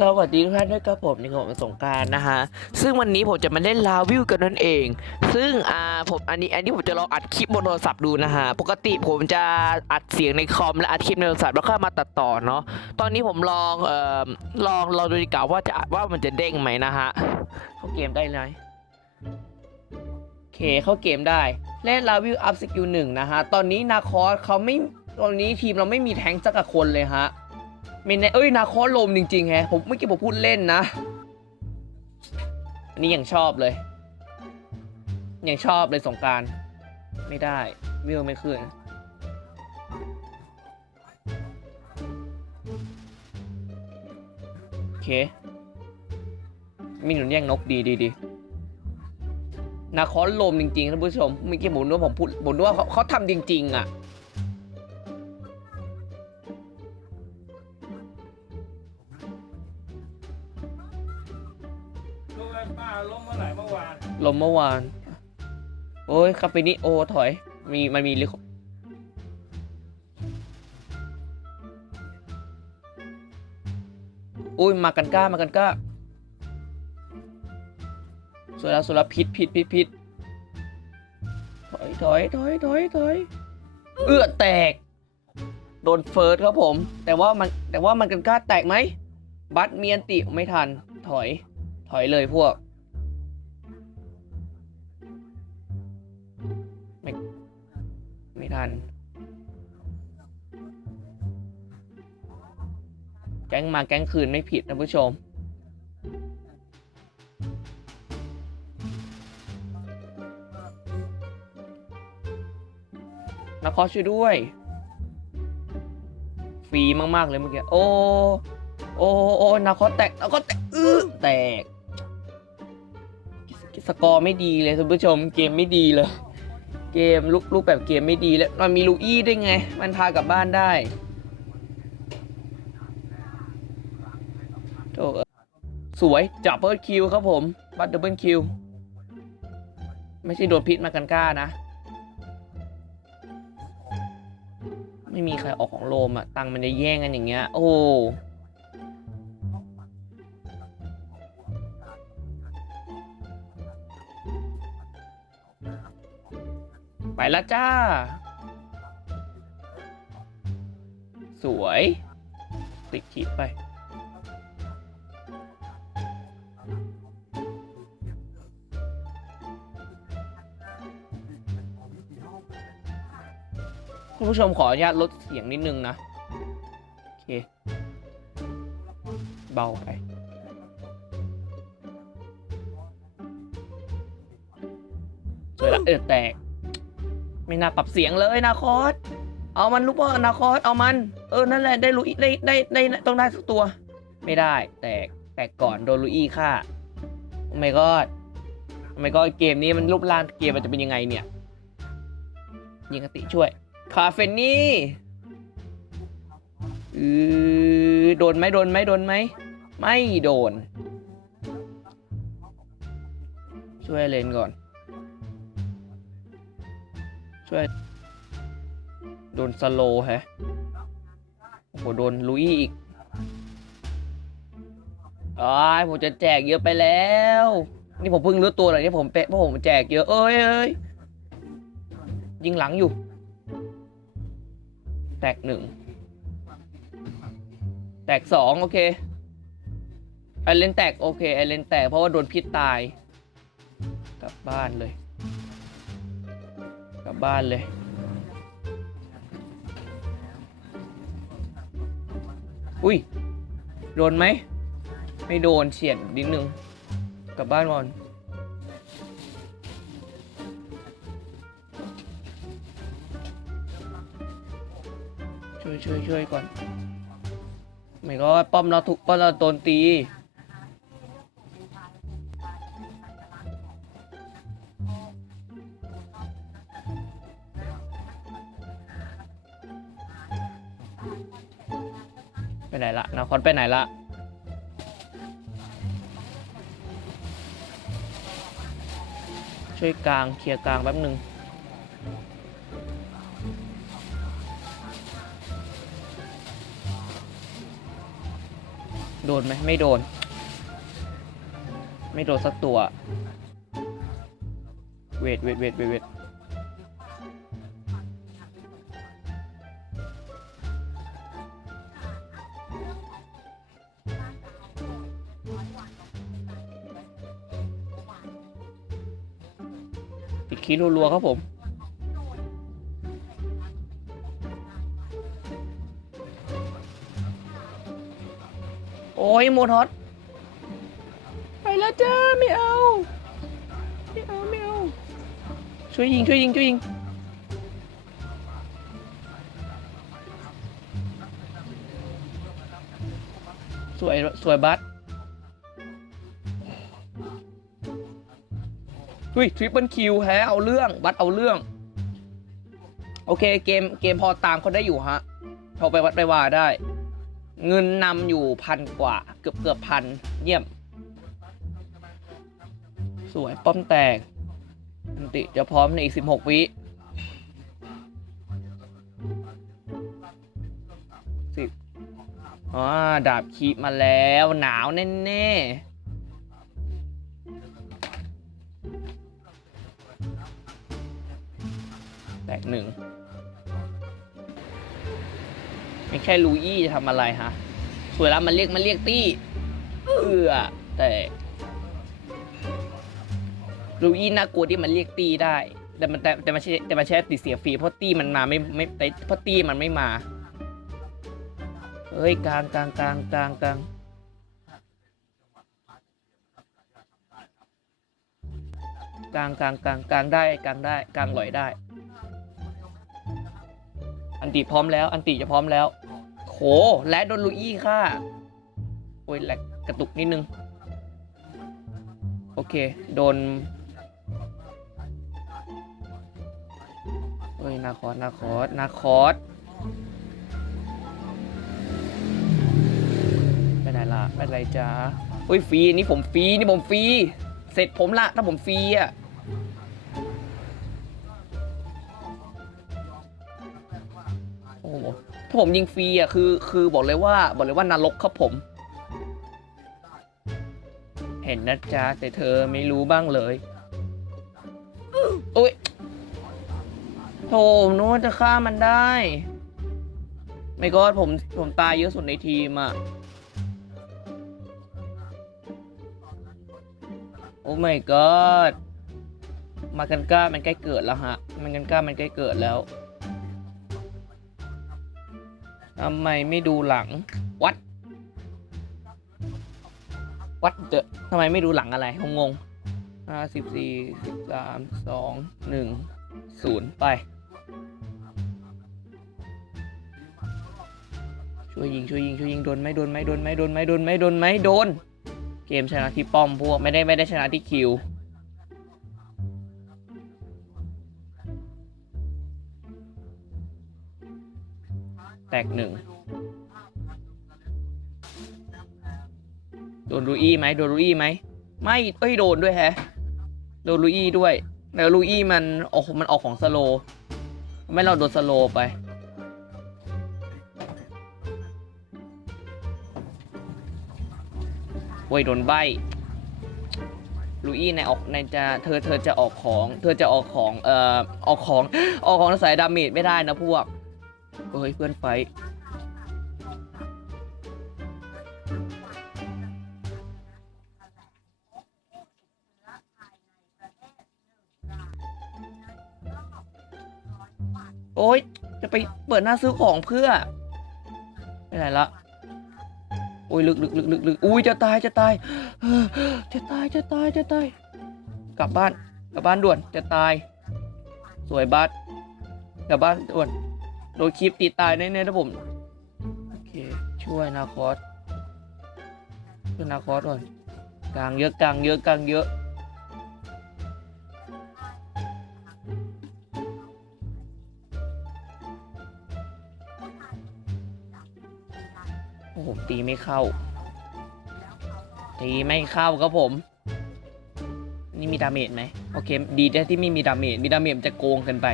สวัสดีทุกท่านด้วยครับผมนี่ผมสงการนะฮะ ซึ่งวันนี้ผมจะมาเล่นลาวิวกันนั่นเอง ซึ่งอ่าผมอันนี้อันนี้ผมจะลองอัดคลิปบนโทรศัพท์ดูนะฮะ ปกติผมจะอัดเสียงในคอมและอัดคลิปในโทรศัพท์แล้วค่อยมาตัดต่อเนาะ ตอนนี้ผมลองเอ่อลองลองดูดีกว่าว่าจะว่ามันจะเด้งไหมนะฮะ เข้าเกมได้เลยโอเคเข้าเกมได้ เล่นลาวิวอัพสกิลหนึ่งนะฮะ ตอนนี้นาคอสเขาไม่ตอนนี้ทีมเราไม่มีแทงสักคนเลยฮะ เมนเนเอ้ยนาคอสลมจริงๆแฮะผมเมื่อกี้ผมพูดเล่นนะ อันนี้ยังชอบเลยยังชอบเลยสงการไม่ได้วิวไม่ขึ้นโอเคมีหนุนแย่งนกดีดีดีนาคอสลมจริงๆท่านผู้ชมเมื่อกี้ผมนึกว่าผมพูดผมนึกว่าเขาเขาทำจริง ๆ อะ มเมื่อวาน โอ้ยคาเฟนีโอถอย มีมันมีลิคอุ้ยมากันกล้ามากันกล้าสุดแล้วสุดแล้วพิษพิษพิษพิษถอยถอยถอยถอยถอยเอื้อแตก โดนเฟิร์สครับผม แต่ว่ามันแต่ว่ามันกันกล้าแตกไหม บัตเมียนติไม่ทัน ถอย ถอยเลยพวก ทัน แก๊งมาแก๊งคืนไม่ผิดนะผู้ชม นักคอช่วยด้วย ฟรีมาก ๆ เลยเมื่อกี้ โอ้โอ้โอ้นาคอแตกนาคอแตกอื้อแตก สกอร์ไม่ดีเลยท่านผู้ชม เกมไม่ดีเลย เกมรูปรูปแบบเกมไม่ดีแล้วมันมีลูอี้ด้วยไง มันพากลับบ้านได้โถเอ้สวยจับเบิร์ดคิวครับผมบัตดับเบิลคิวไม่ใช่โดนพิษมากันก้านะ ไม่มีใครออกของโลมอะตังมันจะแย่งกันอย่างเงี้ย โอ้ แล้วจ้า สวย ติดขีดไป คุณผู้ชมขออนุญาตลดเสียงนิดนึงนะ โอเค เบาไปสวยละเออแตก ไม่น่าปรับเสียงเลยนาคอสเอามันลูกพ่อนาคอสเอามัน เออนั่นแหละได้ลุยได้ได้ได้ได้ต้องได้สักตัว ไม่ได้แตกแตกก่อนโดนลุยฆ่าโอ้ my god โอ้ my god เกมนี้มันรูปร่างเกมมันจะเป็นยังไงเนี่ย ยิงกติช่วย คาเฟนนี่อือโดนไหมโดนไหมโดนไหมไม่โดน ช่วยเลนก่อน ช่วย โดนสโลแฮะโอ้โหโดนลุยอีกอ้ายผมจะแจกเยอะไปแล้ว นี่ผมเพิ่งรู้ตัวเลยนี่ผมเป๊ะเพราะผมแจกเยอะเอ้ยเอ้ยยิงหลังอยู่ แตกหนึ่ง แตกสองโอเคไอเลนแตกโอเคไอเลนแตกเพราะว่าโดนพิษตาย กลับบ้านเลย บ้านเลย อุ้ย โดนไหม ไม่โดนเฉียดนิดนึง กลับบ้านก่อนช่วยช่วยช่วยก่อนไม่ก็ป้อมเราถูกป้อมเราโดนตี ไปไหนละนาคอนไปไหนละช่วยกลางเคลียร์กลางแป๊บหนึ่งโดนไหมไม่โดน ไม่โดนสักตัว เวทเวทเวทเวท เวทติดคีย์รัวๆครับผมโอ้ยโมทอสไปแล้วจ้าไม่เอาไม่เอาไม่เอาช่วยยิงช่วยยิงช่วยยิงสวยสวยบัส อุ้ยทริปเปิลคิวแฮะเอาเรื่องบัสเอาเรื่อง โอเคเกมเกมพอตามเขาได้อยู่ฮะพอไปวัดไปว่าได้ เงินนำอยู่พันกว่า เกือบเกือบพันเยี่ยม สวยป้อมแตกอันติจะพร้อมในอีก 16 วิสิบอ๋อดาบคีบมาแล้ว หนาวแน่ๆ ตกหนึ่งไม่ใช่ลูอี้จะทำอะไรฮะ สวยแล้วมันเรียกมันเรียกตี้เอือแต่ลูอี้น่ากลัวที่มันเรียกตี้ได้ แต่มันแต่แต่มันใช่แต่มันใช้ติดเสียฟรีเพราะตี้มันมาไม่ไม่แต่เพราะตี้มันไม่มาเฮ้ยกลางกลางกลางกลางกลางกลางกลางกลางกลางได้กลางได้กลางลอยได้ อันติพร้อมแล้ว อันติจะพร้อมแล้วโหและโดนลุยค่ะโอ้ยแหลกกระตุกนิดนึง โอเค โดนเฮ้ยนาคอสนาคอสนาคอสไปไหนล่ะไปไหนจ้าเฮ้ยฟรีนี่ผมฟรีนี่ผมฟรีเสร็จผมละถ้าผมฟรีอะ ถ้าผมยิงฟรีอะคือคือบอกเลยว่าบอกเลยว่านรกครับผม เห็นนะจ๊ะแต่เธอไม่รู้บ้างเลยโอ้ยโถผมนึกว่าจะฆ่ามันได้ ไม่ก็ผมผมตายเยอะสุดในทีมอะ โอ้ my god มากันก้ามันใกล้เกิดแล้วฮะ มันกันก้ามันใกล้เกิดแล้ว ทำไมไม่ดูหลังวัดวัดเดอะทำไมไม่ดูหลังอะไรงงห้าสิบสี่สิบสามสองหนึ่งศูนย์ไป ช่วยยิงช่วยยิงช่วยยิงโดนไหมโดนไหมโดนไหมโดนไหมโดนไหมโดนไหมโดน เกมชนะที่ป้อมพวกไม่ได้ไม่ได้ชนะที่คิว แตกหนึ่งโดนรูอี้ไหมโดนรูอี้ไหมไม่เอ้ยโดนด้วยแฮะโดนรูอี้ด้วยแล้วรูอี้มันออกมันออกของสโลไม่เราโดนสโลไปโว้ยโดนใบลูอี้ในออกในจะเธอเธอจะออกของ เธอจะออกของเอ่อออกของออกของสายดาเมจไม่ได้นะพวก เฮ้ยเพื่อนไฟโอ้ยจะไปเปิดหน้าซื้อของเพื่อไม่ไหนละโอ้ยลึกลึกลึกลึกลึกอุ้ยจะตายจะตายจะตายจะตายจะตายกลับบ้านกลับบ้านด่วนจะตาย สวยบัสกลับบ้านด่วน โดนคลิปตีตายแน่ๆนะผม โอเค ช่วยนาคอสช่วยนาคอสก่อนกลางเยอะกลางเยอะกลางเยอะโอ้โหตีไม่เข้า ตีไม่เข้าครับผม นี่มีดาเมจไหมโอเค ดีได้ที่ไม่มีดาเมจ มีดาเมจมันจะโกงกินไป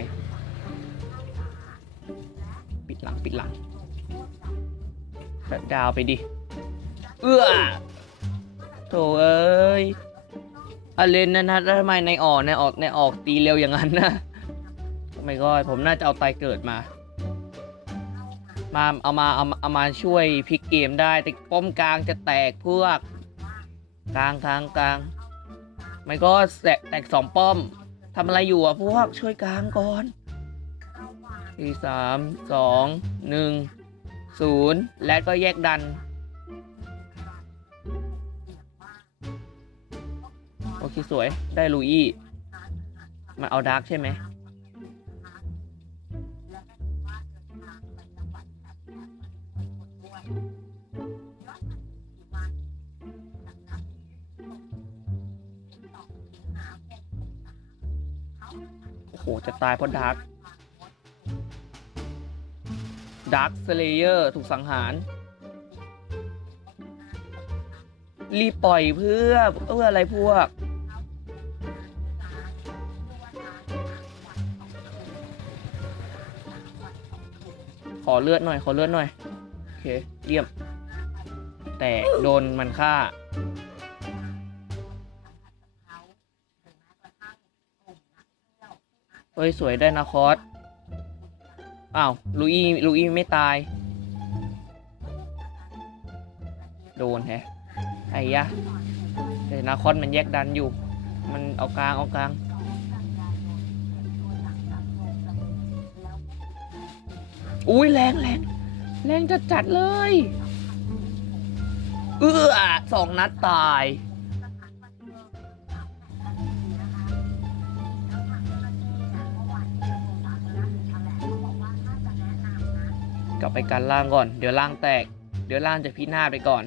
ปิดหลังดหลังแบบดาวไปดิ เอื้อโถเอ้ยอาเลนนะนะทำไมในออกในออกในออกตีเร็วอย่างนั้นนะไม่ก็ผมน่าจะเอาไตเกิดมา มาเอามาเอามาเอามาช่วยพลิกเกมได้ แต่ป้อมกลางจะแตกพวก กลางกลางกลางไม่ก็แตกสองป้อมทำอะไรอยู่อะพวกช่วยกลางก่อน สี่สามสองหนึ่งศูนย์และก็แยกดัน โอเค สวยได้ลูอี้มาเอาดาร์กใช่ไหมโอ้โห จะตายเพราะดาร์ก ดาร์กสเลเยอร์ถูกสังหาร รีบปล่อยเพื่อเพื่ออะไรพวก ขอเลือดหน่อย ขอเลือดหน่อย โอเค เยี่ยม แต่โดนมันฆ่าเฮ้ย สวยได้นะคอส อ้าวลูอี้ลูอี้ไม่ตาย โดนแฮะไอ้ยะแต่นาคอนมันแยกดันอยู่ มันเอากลางเอากลางอุ้ยแรงแรงแรงจัดจัดเลย เอื้อสองนัดตาย กลับไปกันล่างก่อน เดี๋ยวล่างแตก เดี๋ยวล่างจะพินาศไปก่อน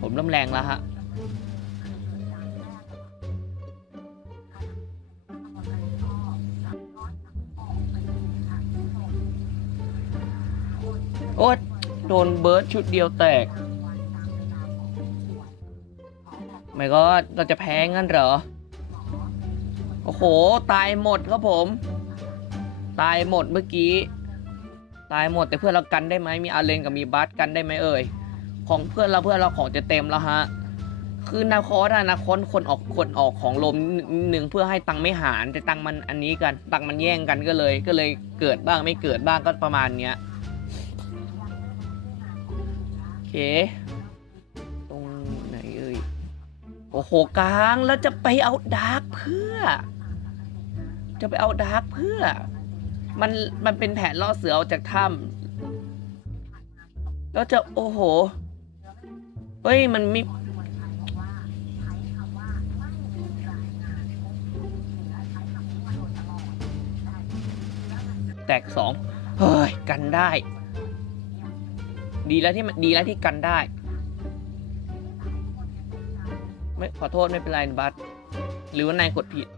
ผมเริ่มแรงแล้วฮะโอ๊ยโดนเบิร์ดชุดเดียวแตก ไม่ก็เราจะแพ้งั้นเหรอ อ้โห ตายหมดครับผม ตายหมดเมื่อกี้ ตายหมดแต่เพื่อนเรากันได้ไหมมีอาเลนกับมีบัสกันได้ไหมเอ่ย ของเพื่อนเราเพื่อนเราของจะเต็มแล้วฮะ คือนาคอสอะนาคอนคนออกคนออกของลมนิดนึงเพื่อให้ตังไม่หารแต่ตังมันอันนี้กัน ตังมันแย่งกันก็เลย ก็เลยเกิดบ้างไม่เกิดบ้างก็ประมาณเนี้ยโอเคตรงไหนเอ่ยโอ้โหกลางแล้วจะไปเอาดาร์กเพื่อ จะไปเอาดาร์กเพื่อ มันมันเป็นแผนล่อเสือออกจากถ้ำแล้วจะโอ้โห เฮ้ยมันมีแตกสองเฮ้ย กันได้ ดีแล้วที่มันดีแล้วที่กันได้ ไม่ขอโทษไม่เป็นไรบัสหรือว่านายกดผิด